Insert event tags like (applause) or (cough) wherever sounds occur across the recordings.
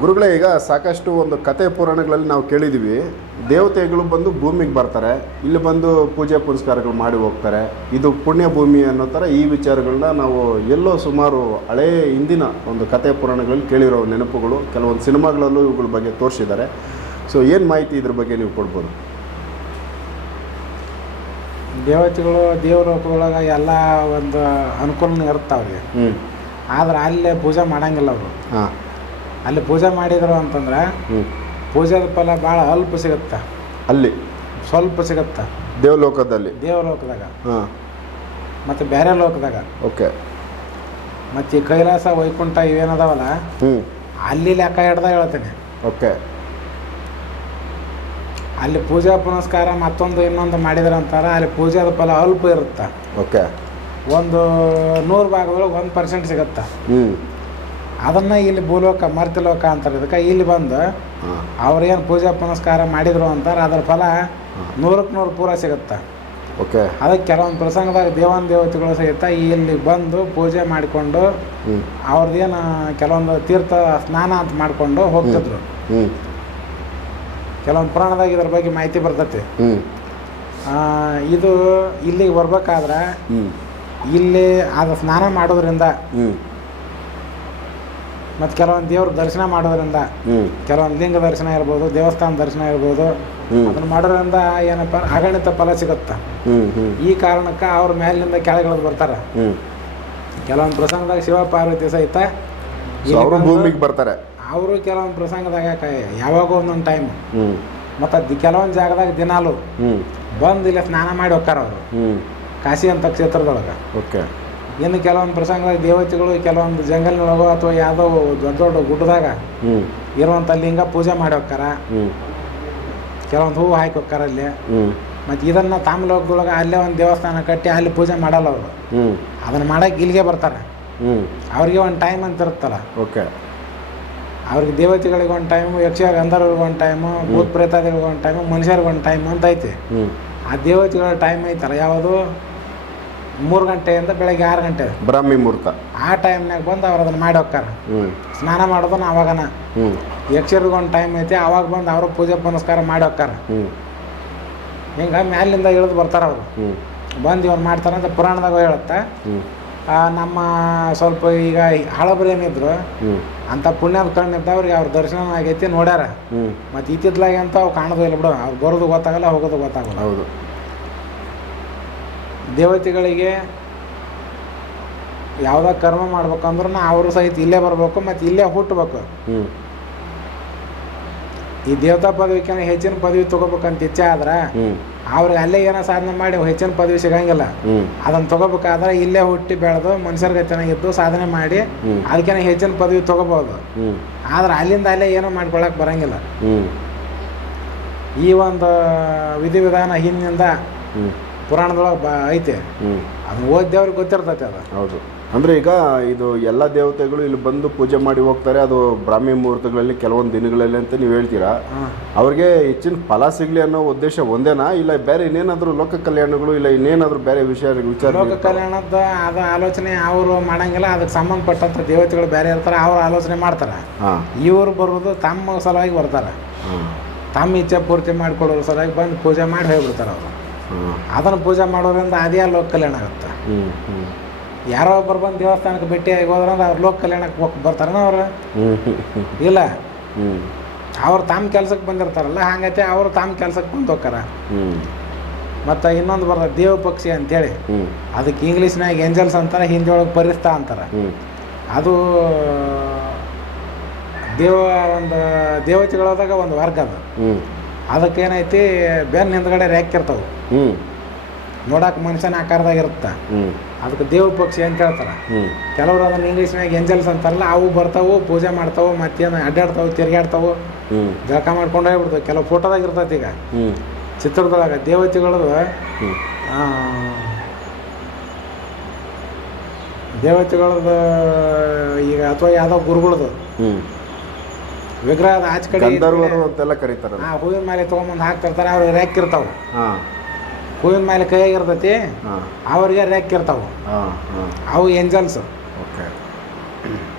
ಗುರುಗಳೇ ಈಗ ಸಾಕಷ್ಟು ಒಂದು ಕತೆ ಪುರಾಣಗಳಲ್ಲಿ ನಾವು ಕೇಳಿದ್ದೀವಿ. ದೇವತೆಗಳು ಬಂದು ಭೂಮಿಗೆ ಬರ್ತಾರೆ. ಇಲ್ಲಿ ಬಂದು ಪೂಜೆ ಪುನಸ್ಕಾರಗಳು ಮಾಡಿ ಹೋಗ್ತಾರೆ. ಇದು ಪುಣ್ಯ ಭೂಮಿ ಅನ್ನೋ ಥರ ಈ ವಿಚಾರಗಳನ್ನ ನಾವು ಎಲ್ಲೋ ಸುಮಾರು ಹಳೆಯ ಹಿಂದಿನ ಒಂದು ಕತೆ ಪುರಾಣಗಳಲ್ಲಿ ಕೇಳಿರೋ ನೆನಪುಗಳು ಕೆಲವೊಂದು ಸಿನಿಮಾಗಳಲ್ಲೂ ಇವುಗಳ ಬಗ್ಗೆ ತೋರಿಸಿದ್ದಾರೆ. ಸೊ ಏನು ಮಾಹಿತಿ ಇದ್ರ ಬಗ್ಗೆ ನೀವು ಕೊಡ್ಬೋದು? ದೇವತೆಗಳು ದೇವಲೋಕದೊಳಗೆ ಎಲ್ಲ ಒಂದು ಅನುಕೂಲ ಇರ್ತಾವೆ. ಅವ್ರಿಗೆ ಹ್ಞೂ ಆದ್ರೆ ಅಲ್ಲೇ ಪೂಜೆ ಮಾಡಂಗಿಲ್ಲ ಅವರು. ಹಾಂ. ಅಲ್ಲಿ ಪೂಜೆ ಮಾಡಿದ್ರು ಅಂತಂದ್ರೆ ಪೂಜಾದ ಫಲ ಭಾಳ ಅಲ್ಪ ಸಿಗುತ್ತೆ. ಅಲ್ಲಿ? ಸ್ವಲ್ಪ ಸಿಗುತ್ತೆ. ದೇವಲೋಕದಲ್ಲಿ? ದೇವಲೋಕದಾಗ. ಹಾಂ. ಮತ್ತು ಬೇರೆ ಲೋಕದಾಗ. ಓಕೆ. ಮತ್ತು ಈ ಕೈಲಾಸ ವೈಕುಂಠ ಇವೇನದಾವಲ್ಲ? ಅಲ್ಲಿ ಲೆಕ್ಕ ಹಿಡ್ದ ಹೇಳ್ತೇನೆ. ಓಕೆ. ಅಲ್ಲಿ ಪೂಜಾ ಪುನಸ್ಕಾರ ಮತ್ತೊಂದು ಇನ್ನೊಂದು ಮಾಡಿದ್ರ ಅಂತಾರೆ ಅಲ್ಲಿ ಪೂಜಾದ ಫಲ ಅಲ್ಪ ಇರುತ್ತೆ. ಓಕೆ. ಒಂದು ನೂರು ಭಾಗದೊಳಗೆ ಒಂದು ಪರ್ಸೆಂಟ್ ಸಿಗುತ್ತೆ. ಹ್ಞೂ ಅದನ್ನು ಇಲ್ಲಿ ಭೂಲೋಕ ಮರ್ತಿಲೋಕ ಅಂತಾರೆ. ಇದಕ್ಕೆ ಇಲ್ಲಿ ಬಂದು ಅವ್ರೇನು ಪೂಜಾ ಪುನಸ್ಕಾರ ಮಾಡಿದ್ರು ಅಂತಾರೆ ಅದ್ರ ಫಲ ನೂರಕ್ಕೆ ನೂರು ಪೂರ ಸಿಗುತ್ತೆ. ಓಕೆ. ಅದಕ್ಕೆ ಕೆಲವೊಂದು ಪ್ರಸಂಗದಾಗ ದೇವಾನ್ ದೇವತೆಗಳು ಸಹಿತ ಇಲ್ಲಿ ಬಂದು ಪೂಜೆ ಮಾಡಿಕೊಂಡು ಅವ್ರದ್ದೇನು ಕೆಲವೊಂದು ತೀರ್ಥ ಸ್ನಾನ ಅಂತ ಮಾಡಿಕೊಂಡು ಹೋಗ್ತಿದ್ರು. ಕೆಲವೊಂದು ಪುರಾಣದಾಗ ಇದ್ರ ಬಗ್ಗೆ ಮಾಹಿತಿ ಬರ್ತೈತಿ. ಆ, ಇದು ಇಲ್ಲಿಗೆ ಬರ್ಬೇಕಾದ್ರೆ ಇಲ್ಲಿ ಅದು ಸ್ನಾನ ಮಾಡೋದ್ರಿಂದ ಮತ್ತು ಕೆಲವೊಂದು ದೇವ್ರ ದರ್ಶನ ಮಾಡೋದ್ರಿಂದ ಕೆಲವೊಂದು ಲಿಂಗ ದರ್ಶನ ಇರ್ಬೋದು ದೇವಸ್ಥಾನ ದರ್ಶನ ಇರ್ಬೋದು ಅದನ್ನ ಮಾಡೋದ್ರಿಂದ ಏನಪ್ಪ ಅಗಣಿತ ಫಲ ಸಿಗುತ್ತೆ. ಈ ಕಾರಣಕ್ಕೆ ಅವ್ರ ಮೇಲಿಂದ ಕೆಳಗಿಳಿದು ಬರ್ತಾರೆ. ಕೆಲವೊಂದು ಪ್ರಸಂಗದಾಗ ಶಿವ ಪಾರ್ವತಿ ಸಹಿತ ಭೂಮಿಗೆ ಬರ್ತಾರೆ. ಅವರು ಕೆಲವೊಂದು ಪ್ರಸಂಗದಾಗ ಯಾವಾಗ ಒಂದೊಂದು ಟೈಮ್ ಮತ್ತೆ ಅದು ಕೆಲವೊಂದು ಜಾಗದಾಗ ದಿನಾಲು ಬಂದು ಇಲ್ಲಿ ಸ್ನಾನ ಮಾಡಿ ಹೋಗ್ತಾರ ಅವರು. ಕಾಶಿ ಅಂತ ಕ್ಷೇತ್ರದೊಳಗೆ. ಓಕೆ. ಇನ್ನು ಕೆಲವೊಂದು ಪ್ರಸಂಗದಾಗ ದೇವತೆಗಳು ಕೆಲವೊಂದು ಜಂಗಲ್ನೊಳಗೋ ಅಥವಾ ಯಾವುದೋ ದೊಡ್ಡ ದೊಡ್ಡ ಗುಡ್ಡದಾಗ ಇರುವಂಥ ಲಿಂಗ ಪೂಜೆ ಮಾಡಿ ಹೋಗ್ತಾರ. ಕೆಲವೊಂದು ಹೂವು ಹಾಕಿ ಹೋಗ್ತಾರ ಅಲ್ಲಿ. ಮತ್ತೆ ಇದನ್ನು ತಾಮ್ಲೋಕದೊಳಗೆ ಅಲ್ಲೇ ಒಂದು ದೇವಸ್ಥಾನ ಕಟ್ಟಿ ಅಲ್ಲಿ ಪೂಜೆ ಮಾಡಲ್ಲ ಅವರು. ಅದನ್ನ ಮಾಡಕ್ಕೆ ಇಲ್ಲಿಗೆ ಬರ್ತಾರೆ. ಅವ್ರಿಗೆ ಒಂದು ಟೈಮ್ ಅಂತ ಇರುತ್ತಲ್ಲ. ಓಕೆ. ಅವ್ರಿಗೆ ದೇವತೆಗಳಿಗೆ ಒಂದು ಟೈಮು ಯಕ್ಷ ಗಂಧರ್ವ್ರಿಗೆ ಒಂದು ಟೈಮು ಭೂತ್ ಪ್ರೇತಾದಿಗಳಿಗೆ ಒಂದು ಟೈಮು ಮನುಷ್ಯರಿಗೆ ಒಂದು ಟೈಮ್ ಅಂತ ಐತಿ. ಆ ದೇವತೆಗಳ ಟೈಮ್ ಐತಲ್ಲ ಯಾವುದು? ಮೂರು ಗಂಟೆಯಿಂದ ಬೆಳಗ್ಗೆ ಆರು ಗಂಟೆ. ಬ್ರಾಹ್ಮಿ ಮುಹೂರ್ತ. ಆ ಟೈಮ್ನಾಗ ಬಂದು ಅವ್ರು ಅದನ್ನು ಮಾಡಿ ಹೋಗ್ತಾರೆ. ಸ್ನಾನ ಮಾಡೋದನ್ನ ಅವಾಗನ. ಹ್ಞೂ ಯಕ್ಷರಿಗೆ ಒಂದು ಟೈಮ್ ಐತಿ ಅವಾಗ ಬಂದು ಅವರು ಪೂಜೆ ಪುನಸ್ಕಾರ ಮಾಡಿ ಹೋಗ್ತಾರೆ. ಹಿಂಗೆ ಮ್ಯಾಲಿಂದ ಇಳಿದು ಬರ್ತಾರೆ ಅವರು. ಬಂದು ಇವ್ರು ಮಾಡ್ತಾರೆ ಅಂತ ಪುರಾಣದಾಗ ಹೇಳುತ್ತೆ. ನಮ್ಮ ಸ್ವಲ್ಪ ಈಗ ಹಳಬರು ಏನಿದ್ರು ಅಂತ ಅಂಥ ಕಣ್ಣಿದ್ದ ಅವ್ರಿಗೆ ಅವ್ರ ದರ್ಶನ ಆಗೈತಿ ನೋಡ್ಯಾರ. ಮತ್ತೆ ಮತ್ತು ಇತ್ತಿತ್ಲಾಗೆ ಅಂತ ಅವು ಕಾಣೋದು ಇಲ್ಲ ಬಿಡು. ಅವ್ರು ಬರೋದು ಗೊತ್ತಾಗಲ್ಲ ಹೋಗೋದು ಗೊತ್ತಾಗಲ್ಲ. ಹೌದು. ದೇವತೆಗಳಿಗೆ ಯಾವುದೇ ಕರ್ಮ ಮಾಡ್ಬೇಕಂದ್ರೂ ಅವರು ಸಹಿತ ಇಲ್ಲೇ ಬರಬೇಕು ಮತ್ತು ಇಲ್ಲೇ ಹುಟ್ಟಬೇಕು ಈ ದೇವತಾ ಪದವಿಕಿಂತ ಹೆಚ್ಚಿನ ಪದವಿ ತಗೋಬೇಕಂತ ಇಚ್ಛೆ ಆದ್ರೆ ಅವ್ರಿಗೆ ಅಲ್ಲೇ ಏನೋ ಸಾಧನೆ ಮಾಡಿ ಹೆಚ್ಚಿನ ಪದವಿ ಸಿಗಂಗಿಲ್ಲ. ಅದನ್ನ ತಗೋಬೇಕಾದ್ರೆ ಇಲ್ಲೇ ಹುಟ್ಟಿ ಬೆಳೆದು ಮನುಷ್ಯರಿಗೆ ಚೆನ್ನಾಗಿದ್ದು ಸಾಧನೆ ಮಾಡಿ ಅದಕ್ಕೆ ಅದಕ್ಕಿಂತ ಹೆಚ್ಚಿನ ಪದವಿ ತಗೋಬಹುದು. ಆದ್ರೆ ಅಲ್ಲಿಂದ ಅಲ್ಲೇ ಏನೋ ಮಾಡ್ಕೊಳಕ್ ಬರಂಗಿಲ್ಲ. ಈ ಒಂದು ವಿಧಿವಿಧಾನ ಹಿಂದಿನಿಂದ ಹ್ಞೂ ಪುರಾಣದೊಳಗೆ ಬ ಐತೆ. ಅದು ಓದಿದವ್ರಿಗೆ ಗೊತ್ತಿರ್ತೈತೆ ಅದು. ಹೌದು. ಅಂದರೆ ಈಗ ಇದು ಎಲ್ಲ ದೇವತೆಗಳು ಇಲ್ಲಿ ಬಂದು ಪೂಜೆ ಮಾಡಿ ಹೋಗ್ತಾರೆ. ಅದು ಬ್ರಾಹ್ಮಿ ಮುಹೂರ್ತಗಳಲ್ಲಿ ಕೆಲವೊಂದು ದಿನಗಳಲ್ಲಿ ಅಂತ ನೀವು ಹೇಳ್ತೀರಾ? ಅವ್ರಿಗೆ ಹೆಚ್ಚಿನ ಫಲ ಸಿಗಲಿ ಅನ್ನೋ ಉದ್ದೇಶ ಒಂದೇನಾ? ಇಲ್ಲ ಬೇರೆ ಇನ್ನೇನಾದರೂ ಲೋಕ ಕಲ್ಯಾಣಗಳು ಇಲ್ಲ ಇನ್ನೇನಾದರೂ ಬೇರೆ ವಿಷಯ ವಿಚಾರ ಲೋಕ ಕಲ್ಯಾಣದ ಅದು ಆಲೋಚನೆ ಅವರು ಮಾಡಂಗಿಲ್ಲ. ಅದಕ್ಕೆ ಸಂಬಂಧಪಟ್ಟಂಥ ದೇವತೆಗಳು ಬೇರೆ ಇರ್ತಾರೆ ಅವ್ರು ಆಲೋಚನೆ ಮಾಡ್ತಾರೆ. ಇವರು ಬರೋದು ತಮ್ಮ ಸಲುವಾಗಿ ಬರ್ತಾರೆ. ತಮ್ಮ ಇಚ್ಛೆ ಪೂರ್ತಿ ಮಾಡಿಕೊಡೋ ಸಲುವಾಗಿ ಬಂದು ಪೂಜೆ ಮಾಡಿ ಹೋಗ್ಬಿಡ್ತಾರೆ ಅವರು. ಅದನ್ನು ಪೂಜೆ ಮಾಡೋದ್ರಿಂದ ಅದೇ ಲೋಕ ಕಲ್ಯಾಣ ಆಗುತ್ತೆ. ಯಾರೋ ಒಬ್ಬರು ಬಂದು ದೇವಸ್ಥಾನಕ್ಕೆ ಭೇಟಿಯಾಗಿ ಹೋದ್ರಂದ್ರೆ ಅವ್ರು ಲೋಕ ಕಲ್ಯಾಣಕ್ಕೆ ಹೋಗಿ ಬರ್ತಾರನ ಅವ್ರು? ಇಲ್ಲ. ಅವ್ರು ತಮ್ಮ ಕೆಲ್ಸಕ್ಕೆ ಬಂದಿರ್ತಾರಲ್ಲ ಹಾಗೈತೆ ಅವರು ತಮ್ಮ ಕೆಲ್ಸಕ್ಕೆ ಬಂದು ಹೋಗ್ತಾರ. ಮತ್ತು ಇನ್ನೊಂದು ಬರ್ತದೆ ದೇವ ಪಕ್ಷಿ ಅಂತೇಳಿ. ಅದಕ್ಕೆ ಇಂಗ್ಲೀಷ್ನಾಗ ಏಂಜಲ್ಸ್ ಅಂತಾರೆ ಹಿಂದಿ ಒಳಗೆ ಪರಿಸ್ತಾ ಅಂತಾರೆ. ಅದು ದೇವ ಒಂದು ದೇವತೆಗಳಾದಾಗ ಒಂದು ವರ್ಗ ಅದು. ಅದಕ್ಕೇನೈತಿ ಬೆನ್ನ ಹಿಂದ್ಗಡೆ ರೆಕ್ಕಿರ್ತಾವೆ ಹ್ಞೂ ನೋಡಕ್ಕೆ ಮನುಷ್ಯನ ಆಕಾರದಾಗ ಇರುತ್ತೆ. ಅದಕ್ಕೆ ದೇವ ಪಕ್ಷಿ ಅಂತ ಹೇಳ್ತಾರೆ ಕೆಲವರು ಅದನ್ನ ಇಂಗ್ಲೀಷ್ನಾಗ ಎಂಜಲ್ಸ್ ಅಂತಾರಲ್ಲ ಅವು ಬರ್ತಾವು ಪೂಜೆ ಮಾಡ್ತಾವು ಮತ್ತೇನು ಅಡ್ಡಾಡ್ತಾವು ತಿರ್ಗಾಡ್ತಾವು ಜಳಕ ಮಾಡ್ಕೊಂಡು ಹೋಗ್ಬಿಡ್ತಾವೆ. ಕೆಲವು ಫೋಟೋದಾಗ ಇರ್ತೈತಿ ಈಗ. ಚಿತ್ರದೊಳಗ ದೇವತೆಗಳದು ದೇವತೆಗಳದ್ದು ಈಗ ಅಥವಾ ಯಾವ್ದೋ ಗುರುಗಳದು. ವಿಗ್ರಹದ ಆಚೆ ಕಡೆ ಅಂತೆಲ್ಲ ಹೂವಿನ ಮೇಲೆ ತೊಗೊಂಬಂದು ಹಾಕ್ತಿರ್ತಾರೆ ಅವ್ರಿಗೆ ರ್ಯಾಕ್ ಇರ್ತಾವೆ. ಹಾಂ. ಹೂವಿನ ಮೇಲೆ ಕೈಯಾಗ ಇರ್ತೈತಿ ಹಾಂ. ಅವ್ರಿಗೆ ರೆಕ್ ಇರ್ತಾವೆ. ಹಾಂ ಹಾಂ. ಅವು ಏಂಜಲ್ಸ್. ಓಕೆ.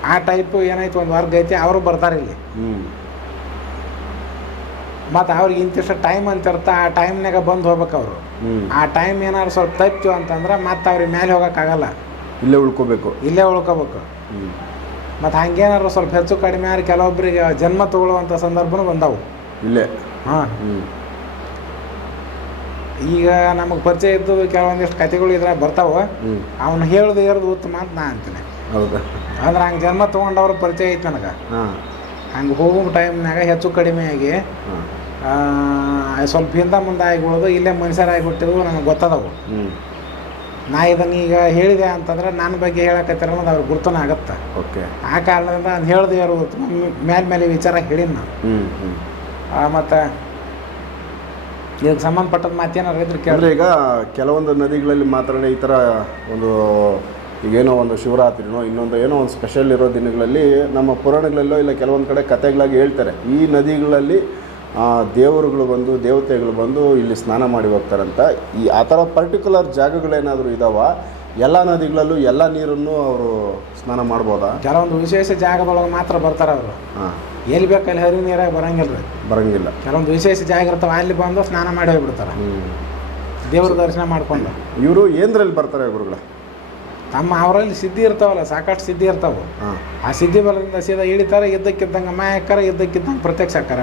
ಆ ಟೈಪ್ ಏನಾಯ್ತು ಒಂದು ವರ್ಗ ಐತಿ ಅವರು ಬರ್ತಾರೆ ಇಲ್ಲಿ. ಹ್ಞೂ ಮತ್ತು ಅವ್ರಿಗೆ ಇಂತಿಷ್ಟು ಟೈಮ್ ಅಂತ ಇರ್ತ ಆ ಟೈಮ್ನಾಗ ಬಂದು ಹೋಗ್ಬೇಕು ಅವರು. ಆ ಟೈಮ್ ಏನಾದ್ರು ಸ್ವಲ್ಪ ತಪ್ಪಿತು ಅಂತಂದ್ರೆ ಮತ್ತೆ ಅವ್ರಿಗೆ ಮೇಲೆ ಹೋಗೋಕ್ಕಾಗಲ್ಲ ಇಲ್ಲೇ ಉಳ್ಕೋಬೇಕು. ಇಲ್ಲೇ ಉಳ್ಕೋಬೇಕು. ಹ್ಞೂ ಮತ್ತು ಹಂಗೇನಾದ್ರು ಸ್ವಲ್ಪ ಹೆಚ್ಚು ಕಡಿಮೆ ಆದ್ರೆ ಕೆಲವೊಬ್ಬರಿಗೆ ಜನ್ಮ ತಗೊಳ್ಳುವಂಥ ಸಂದರ್ಭನೂ ಬಂದವು. ಇಲ್ಲೇ. ಹಾಂ. ಹ್ಞೂ ಈಗ ನಮಗೆ ಪರಿಚಯ ಇದ್ದು ಕೆಲವೊಂದಿಷ್ಟು ಕತೆಗಳು ಇದ್ರಾಗ ಬರ್ತಾವೆ. ಅವನು ಹೇಳೋದು ಇರೋದು ಉತ್ತಮ ಅಂತ ನಾ ಅಂತೀನಿ. ಹೌದಾ? ಅಂದ್ರೆ ಹಂಗೆ ಜನ್ಮ ತೊಗೊಂಡವ್ರ ಪರಿಚಯ ಐತೆ ನನಗೆ. ಹಾಂ. ಹಂಗೆ ಹೋಗೋ ಟೈಮ್ನಾಗ ಹೆಚ್ಚು ಕಡಿಮೆ ಆಗಿ ಸ್ವಲ್ಪ ಹಿಂದೆ ಮುಂದೆ ಆಗಿಬಿಡೋದು ಇಲ್ಲೇ ಮನುಷ್ಯರಾಗಿಬಿಟ್ಟಿದ್ವು ನನಗೆ ಗೊತ್ತದವು. ನಾ ಇದನ್ನ ಈಗ ಹೇಳಿದೆ ಅಂತಂದ್ರೆ ನನ್ನ ಬಗ್ಗೆ ಹೇಳಕತ್ತಿರ ಅನ್ನೋದು ಅವ್ರಿಗೆ ಗುರ್ತನ ಆಗತ್ತೆ. ಓಕೆ. ಆ ಕಾರಣದಿಂದ ಅದು ಹೇಳ್ದೆ ಇರೋದು ಮೇಲೆ ಮೇಲೆ ವಿಚಾರ ಹೇಳಿನಿ ನಾನು. ಮತ್ತು ಇದಕ್ಕೆ ಸಂಬಂಧಪಟ್ಟದ ಮಾತೇನಾರು ರೈತರು ಕೇಳಿದ್ರೆ ಈಗ ಕೆಲವೊಂದು ನದಿಗಳಲ್ಲಿ ಮಾತ್ರ ಈ ಥರ ಒಂದು ಈಗೇನೋ ಒಂದು ಶಿವರಾತ್ರಿನೋ ಇನ್ನೊಂದು ಏನೋ ಒಂದು ಸ್ಪೆಷಲ್ ಇರೋ ದಿನಗಳಲ್ಲಿ ನಮ್ಮ ಪುರಾಣಗಳಲ್ಲೋ ಇಲ್ಲ ಕೆಲವೊಂದು ಕಡೆ ಕತೆಗಳಾಗಿ ಹೇಳ್ತಾರೆ. ಈ ನದಿಗಳಲ್ಲಿ ದೇವರುಗಳು ಬಂದು ದೇವತೆಗಳು ಬಂದು ಇಲ್ಲಿ ಸ್ನಾನ ಮಾಡಿ ಹೋಗ್ತಾರಂತ. ಈ ಆ ಥರ ಪರ್ಟಿಕ್ಯುಲರ್ ಜಾಗಗಳೇನಾದರೂ ಇದಾವ? ಎಲ್ಲ ನದಿಗಳಲ್ಲೂ ಎಲ್ಲ ನೀರನ್ನು ಅವರು ಸ್ನಾನ ಮಾಡ್ಬೋದಾ? ಕೆಲವೊಂದು ವಿಶೇಷ ಜಾಗದೊಳಗೆ ಮಾತ್ರ ಬರ್ತಾರೆ ಅವರು. ಹಾಂ. ಎಲ್ಲಿ ಬೇಕಲ್ಲಿ ಹರಿ ನೀರಾಗ ಬರಂಗಿಲ್ಲ ರೀ ಬರಂಗಿಲ್ಲ. ಕೆಲವೊಂದು ವಿಶೇಷ ಜಾಗ ಇರ್ತಾವೆ ಅಲ್ಲಿ ಬಂದು ಸ್ನಾನ ಮಾಡಿ ಹೋಗ್ಬಿಡ್ತಾರೆ. ದೇವ್ರ ದರ್ಶನ ಮಾಡ್ಕೊಂಡು. ಇವರು ಏನರಲ್ಲಿ ಬರ್ತಾರೆ ಗುರುಗಳ? ತಮ್ಮ ಅವರಲ್ಲಿ ಸಿದ್ಧಿ ಇರ್ತಾವಲ್ಲ ಸಾಕಷ್ಟು ಸಿದ್ಧಿ ಇರ್ತಾವೆ. ಆ ಸಿದ್ಧಿ ಬಲದಿಂದ ಸೀದಾ ಇಳಿತಾರೆ ಇದ್ದಕ್ಕಿದ್ದಂಗೆ ಮಾಯಕ್ಕರ ಇದ್ದಕ್ಕಿದ್ದಂಗೆ ಪ್ರತ್ಯಕ್ಷ ಹಾಕಾರ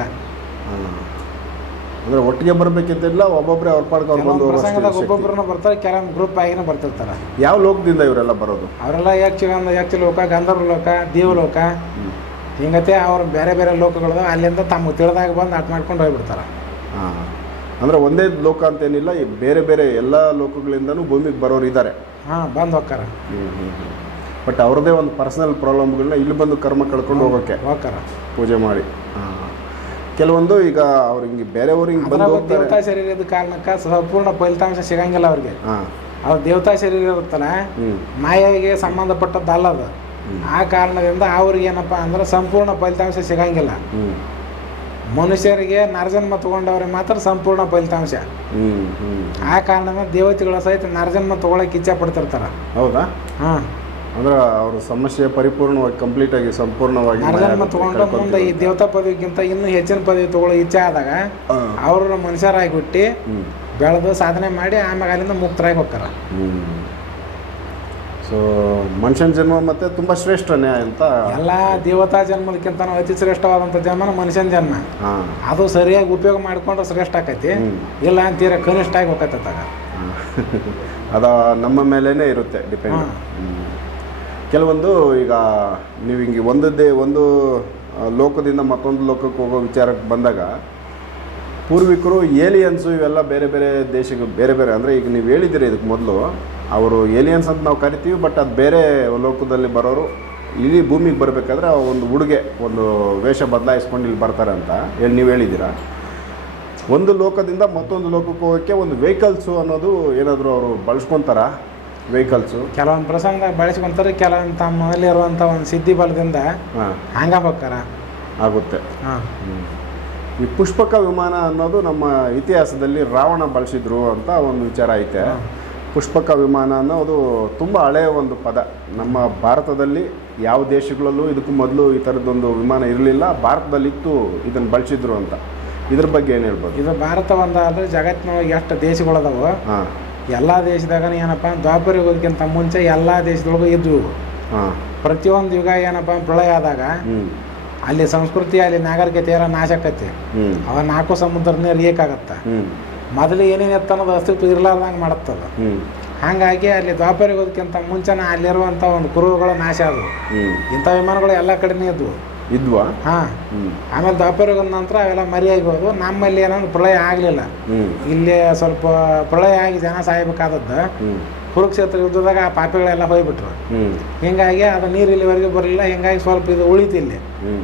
ಅಂದ್ರೆ ಒಟ್ಟಿಗೆ ಬರಬೇಕಿದ್ದಿಲ್ಲ ಒಬ್ಬೊಬ್ಬರೇ ಅವ್ರ ಪಾಡ್ಗೆ ಅವ್ರು ಬಂದು ಪ್ರಸಂಗದಾಗ ಒಬ್ಬೊಬ್ಬರನ್ನ ಬರ್ತಾರೆ ಕೆಲವೊಂದು ಗ್ರೂಪ್ ಆಗಿನ ಬರ್ತಿರ್ತಾರೆ. ಯಾವ ಲೋಕದಿಂದ ಇವರೆಲ್ಲ ಬರೋದು? ಅವರೆಲ್ಲ ಯಕ್ಷಗಂಧ ಯಕ್ಷ ಲೋಕ ಗಂಧರ್ವ ಲೋಕ ದೇವಲೋಕ ಹಿಂಗತೆ ಅವ್ರು ಬೇರೆ ಬೇರೆ ಲೋಕಗಳದ ಅಲ್ಲಿಂದ ತಮ್ಮ ತಿಳಿದಾಗ ಬಂದು ಅಟ್ ಮಾಡ್ಕೊಂಡು ಹೋಗ್ಬಿಡ್ತಾರೆ. ಹಾಂ ಅಂದರೆ ಒಂದೇ ಲೋಕ ಅಂತೇನಿಲ್ಲ ಈ ಬೇರೆ ಬೇರೆ ಎಲ್ಲ ಲೋಕಗಳಿಂದನೂ ಭೂಮಿಗೆ ಬರೋರು ಇದ್ದಾರೆ ಹಾಂ ಬಂದು ಹೋಗ್ತಾರ. ಬಟ್ ಅವ್ರದ್ದೇ ಒಂದು ಪರ್ಸನಲ್ ಪ್ರಾಬ್ಲಮ್ಗಳನ್ನ ಇಲ್ಲಿ ಬಂದು ಕರ್ಮ ಕಳ್ಕೊಂಡು ಹೋಗೋಕ್ಕೆ ಹೋಗ್ತಾರೆ. ಪೂಜೆ ಮಾಡಿ. ಹಾಂ ಕೆಲವೊಂದು ಈಗ ಅವ್ರಿಗೆ ಬೇರೆ ಬೇರೆಯವರು ಹಿಂಗೆ ಬಂದು ಹೋಗ್ತಾರೆ. ದೇವತಾ ಶರೀರದ ಕಾರಣಕ್ಕೆ ಸಂಪೂರ್ಣ ಫಲಿತಾಂಶ ಸಿಗಂಗಿಲ್ಲ ಅವ್ರಿಗೆ. ಹಾಂ. ಅವ್ರ ದೇವತಾ ಶರೀರ ಇರುತ್ತಲ್ಲ ಹ್ಞೂ ಸಂಬಂಧಪಟ್ಟದ್ದಲ್ಲ ಸಂಬಂಧಪಟ್ಟದ್ದು ಅಲ್ಲ ಅದು. ಆ ಕಾರಣದಿಂದ ಅವ್ರಿಗೆ ಏನಪ್ಪ ಅಂದ್ರೆ ಸಂಪೂರ್ಣ ಫಲಿತಾಂಶ ಸಿಗಂಗಿಲ್ಲ. ಮನುಷ್ಯರಿಗೆ ನರಜನ್ಮ ತಗೊಂಡವ್ರಿಗೆ ಮಾತ್ರ ಸಂಪೂರ್ಣ ಫಲಿತಾಂಶ. ಆ ಕಾರಣದಿಂದ ದೇವತೆಗಳ ಸಹಿತ ನರಜನ್ಮ ತಗೊಳಕ್ಕೆ ಇಚ್ಛೆ ಪಡ್ತಿರ್ತಾರ. ಹೌದಾ? ಹಾಂ. ಅಂದ್ರೆ ಅವ್ರ ಸಮಸ್ಯೆ ಪರಿಪೂರ್ಣವಾಗಿ ಕಂಪ್ಲೀಟ್ ಆಗಿ ಸಂಪೂರ್ಣವಾಗಿ ನರಜನ್ಮ ತಗೊಂಡು ಮುಂದೆ ಈ ದೇವತಾ ಪದವಿಗಿಂತ ಇನ್ನೂ ಹೆಚ್ಚಿನ ಪದವಿ ತಗೊಳ್ಳೋ ಇಚ್ಛೆ ಆದಾಗ ಅವರು ಮನುಷ್ಯರಾಗಿ ಬಿಟ್ಟು ಬೆಳೆದು ಸಾಧನೆ ಮಾಡಿ ಆಮೇಲೆ ಅಲ್ಲಿಂದ ಮುಕ್ತರಾಗಿ ಹೋಗ್ತಾರ. ಸೊ ಮನುಷ್ಯನ ಜನ್ಮ ಮತ್ತೆ ತುಂಬ ಶ್ರೇಷ್ಠನೇ ಅಂತ ಎಲ್ಲ ದೇವತಾ ಜನ್ಮದಕ್ಕಿಂತ ಅತಿ ಶ್ರೇಷ್ಠವಾದಂಥ ಜನ್ಮನ ಮನುಷ್ಯನ ಜನ್ಮ. ಅದು ಸರಿಯಾಗಿ ಉಪಯೋಗ ಮಾಡಿಕೊಂಡ್ರೆ ಶ್ರೇಷ್ಠ ಆಕೈತಿ. ಇಲ್ಲ ಅಂತೀರ ಕನಿಷ್ಠ ಆಗಿ ಹೋಗತ್ತತ್ತಾಗ (laughs) ಅದ ನಮ್ಮ ಮೇಲೇ ಇರುತ್ತೆ ಡಿಪೆಂಡ್. ಕೆಲವೊಂದು ಈಗ ನೀವು ಹಿಂಗೆ ಒಂದದ್ದೇ ಒಂದು ಲೋಕದಿಂದ ಮತ್ತೊಂದು ಲೋಕಕ್ಕೆ ಹೋಗೋ ವಿಚಾರಕ್ಕೆ ಬಂದಾಗ ಪೂರ್ವಿಕರು ಏಲಿಯನ್ಸು ಇವೆಲ್ಲ ಬೇರೆ ಬೇರೆ ದೇಶಕ್ಕೆ ಬೇರೆ ಬೇರೆ ಅಂದರೆ ಈಗ ನೀವು ಹೇಳಿದ್ದೀರಿ ಇದಕ್ಕೆ ಮೊದಲು ಅವರು ಏಲಿಯನ್ಸ್ ಅಂತ ನಾವು ಕರಿತೀವಿ ಬಟ್ ಅದು ಬೇರೆ ಲೋಕದಲ್ಲಿ ಬರೋರು ಇಲ್ಲಿ ಭೂಮಿಗೆ ಬರಬೇಕಾದ್ರೆ ಒಂದು ಉಡುಗೆ ಒಂದು ವೇಷ ಬದಲಾಯಿಸ್ಕೊಂಡು ಇಲ್ಲಿ ಬರ್ತಾರೆ ಅಂತ ಹೇಳಿ ನೀವು ಹೇಳಿದ್ದೀರಾ? ಒಂದು ಲೋಕದಿಂದ ಮತ್ತೊಂದು ಲೋಕಕ್ಕೆ ಹೋಗೋಕ್ಕೆ ಒಂದು ವೆಹಿಕಲ್ಸು ಅನ್ನೋದು ಏನಾದರೂ ಅವರು ಬಳಸ್ಕೊತಾರ? ವೆಹಿಕಲ್ಸು ಕೆಲವೊಂದು ಪ್ರಸಂಗ ಬಳಸ್ಕೊತಾರೆ ಕೆಲವೊಂದು ತಮ್ಮಲ್ಲಿ ಇರುವಂಥ ಒಂದು ಸಿದ್ಧಿ ಬಲದಿಂದ ಹಾಂ. ಹಂಗ ಹೋಗ್ತಾರ. ಆಗುತ್ತೆ. ಹಾಂ. ಈ ಪುಷ್ಪಕ ವಿಮಾನ ಅನ್ನೋದು ನಮ್ಮ ಇತಿಹಾಸದಲ್ಲಿ ರಾವಣ ಬಳಸಿದ್ರು ಅಂತ ಒಂದು ವಿಚಾರ ಐತೆ. ಪುಷ್ಪಕ ವಿಮಾನ ಅನ್ನೋದು ತುಂಬ ಹಳೆಯ ಒಂದು ಪದ. ನಮ್ಮ ಭಾರತದಲ್ಲಿ ಯಾವ ದೇಶಗಳಲ್ಲೂ ಇದಕ್ಕೂ ಮೊದಲು ಈ ಥರದ್ದೊಂದು ವಿಮಾನ ಇರಲಿಲ್ಲ. ಭಾರತದಲ್ಲಿತ್ತು ಇದನ್ನು ಬಳಸಿದ್ರು ಅಂತ. ಇದ್ರ ಬಗ್ಗೆ ಏನು ಹೇಳ್ಬೋದು? ಇದು ಭಾರತ ಒಂದಾದ್ರೆ ಜಗತ್ತಿನೊಳಗೆ ಎಷ್ಟು ದೇಶಗಳದಾವ ಹಾಂ. ಎಲ್ಲ ದೇಶದಾಗ ಏನಪ್ಪ ದ್ವಾಪರಿ ಹೋಗೋದಕ್ಕಿಂತ ಮುಂಚೆ ಎಲ್ಲ ದೇಶದೊಳಗೂ ಇದ್ವು. ಹಾಂ. ಪ್ರತಿಯೊಂದು ಯುಗ ಏನಪ್ಪ ಪ್ರಳಯ ಆದಾಗ ಅಲ್ಲಿ ಸಂಸ್ಕೃತಿ ಅಲ್ಲಿ ನಾಗರಿಕತೆ ಎಲ್ಲ ನಾಶ ಆಕತಿ ಅವ ನಾಲ್ಕು ಸಮುದ್ರನೇ ನೀರು ಏಕಾಗತ್ತ ಏನೇನು ಮೊದಲು ಏನೇನಿತ್ತು ಅನ್ನೋದು ಅಸ್ತಿತ್ವ ಇರಲಾರ್ದಂಗೆ ಮಾಡುತ್ತದ. ಹಾಗಾಗಿ ಅಲ್ಲಿ ದ್ವಾಪರಿಗೆ ಹೋದಕ್ಕಿಂತ ಮುಂಚೆನ ಅಲ್ಲಿರುವಂಥ ಒಂದು ಕುರುಹುಗಳು ನಾಶ ಅದು ಇಂಥ ವಿಮಾನಗಳು ಎಲ್ಲ ಕಡೆನೇ ಇದ್ವು. ಇದ್ವಾ? ಹಾಂ. ಆಮೇಲೆ ದ್ವಾಪರಿಗೆ ನಂತರ ಅವೆಲ್ಲ ಮರಿಯಾಗಿ ಹೋದವು ನಮ್ಮಲ್ಲಿ ಏನಂದ್ರೆ ಪ್ರಳಯ ಆಗಲಿಲ್ಲ. ಇಲ್ಲಿ ಸ್ವಲ್ಪ ಪ್ರಳಯ ಆಗಿ ಜನ ಸಾಯಬೇಕಾದದ್ದು. ಕುರುಕ್ಷೇತ್ರ ಯುದ್ಧದಾಗ ಆ ಪಾಪಿಗಳೆಲ್ಲ ಹೋಗಿಬಿಟ್ರು ಹಿಂಗಾಗಿ ಅದು ನೀರು ಇಲ್ಲಿವರೆಗೆ ಬರಲಿಲ್ಲ. ಹಿಂಗಾಗಿ ಸ್ವಲ್ಪ ಇದು ಉಳಿತು ಇಲ್ಲಿ ಹ್ಞೂ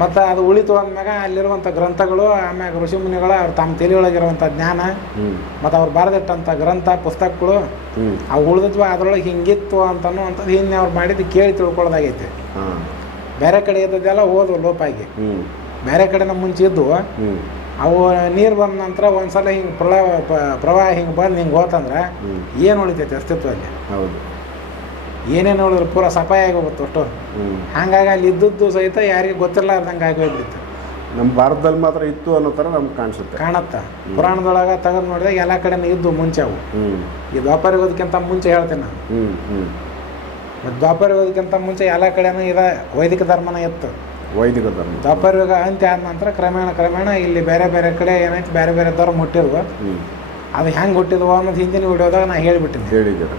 ಮತ್ತು ಅದು ಉಳಿತು ಅಂದಮ್ಯಾಗ ಅಲ್ಲಿರುವಂಥ ಗ್ರಂಥಗಳು ಆಮ್ಯಾಗ ಋಷಿಮುನಿಗಳು ಅವ್ರು ತಮ್ಮ ತಲೆಯೊಳಗಿರುವಂಥ ಜ್ಞಾನ ಮತ್ತು ಅವ್ರು ಬರೆದಿಟ್ಟಂಥ ಗ್ರಂಥ ಪುಸ್ತಕಗಳು ಅವು ಉಳಿದಿದ್ವು ಅದ್ರೊಳಗೆ ಹಿಂಗಿತ್ತು ಅಂತನೂ ಅಂಥದ್ದು ಹಿಂದೆ ಅವ್ರು ಮಾಡಿದ್ದು ಕೇಳಿ ತಿಳ್ಕೊಳ್ಳೋದಾಗೈತೆ ಬೇರೆ ಕಡೆ ಇದ್ದದ್ದೆಲ್ಲ ಓದು ಲೋಪಾಗಿ. ಬೇರೆ ಬೇರೆ ನಮ್ಮ ಮುಂಚೆ ಹ್ಞೂ ಅವು ನೀರು ಬಂದ ನಂತರ ಒಂದ್ಸಲ ಹಿಂಗೆ ಪ್ರಳ ಪ್ರವಾಹ ಹಿಂಗೆ ಬಂದು ಹಿಂಗೆ ಹೋತಂದ್ರೆ ಏನು ಉಳಿತೈತೆ ಅಸ್ತಿತ್ವದಲ್ಲಿ ಹೌದು. ಏನೇನು ನೋಡಿದ್ರು ಪೂರ ಸಫಾಯಿ ಆಗೋಗುತ್ತೆ ಅಷ್ಟು ಹಂಗಾಗಿ ಅಲ್ಲಿ ಇದ್ದದ್ದು ಸಹಿತ ಯಾರಿಗೂ ಗೊತ್ತಿರ್ಲಾರ್ದಂಗೆ ಆಗೋಗ್ಬಿಡುತ್ತೆ. ನಮ್ಮ ಭಾರತದಲ್ಲಿ ಮಾತ್ರ ಇತ್ತು ಅನ್ನೋ ಥರ ನಮ್ಗೆ ಕಾಣಿಸುತ್ತೆ. ಕಾಣುತ್ತೆ. ಪುರಾಣದೊಳಗೆ ತೆಗೆದು ನೋಡಿದಾಗ ಎಲ್ಲ ಕಡೆನೂ ಇದ್ದು ಮುಂಚೆ ಅವು. ಈ ದ್ವಾಪರಿಗೋದಕ್ಕಿಂತ ಮುಂಚೆ ಹೇಳ್ತೀನಿ ನಾನು. ಮತ್ತು ದ್ವಾಪರಿಗೋದಕ್ಕಿಂತ ಮುಂಚೆ ಎಲ್ಲ ಕಡೆನೂ ಇದ ವೈದಿಕ ಧರ್ಮನ ಇತ್ತು. ವೈದಿಕ ಧರ್ಮ. ದ್ವಾಪರ ಯುಗ ಅಂತ್ಯ ಆದ ನಂತರ ಕ್ರಮೇಣ ಕ್ರಮೇಣ ಇಲ್ಲಿ ಬೇರೆ ಬೇರೆ ಕಡೆ ಏನಾಯ್ತು ಬೇರೆ ಬೇರೆ ಧರ್ಮ ಹುಟ್ಟಿರುವ ಅದು ಹೆಂಗೆ ಹುಟ್ಟಿದ್ವು ಅನ್ನೋದು ಹಿಂದಿನ ವಿಡಿಯೋದಾಗ ನಾ ಹೇಳಿಬಿಟ್ಟಿನಿ ಹೇಳಿದ್ದೀರ.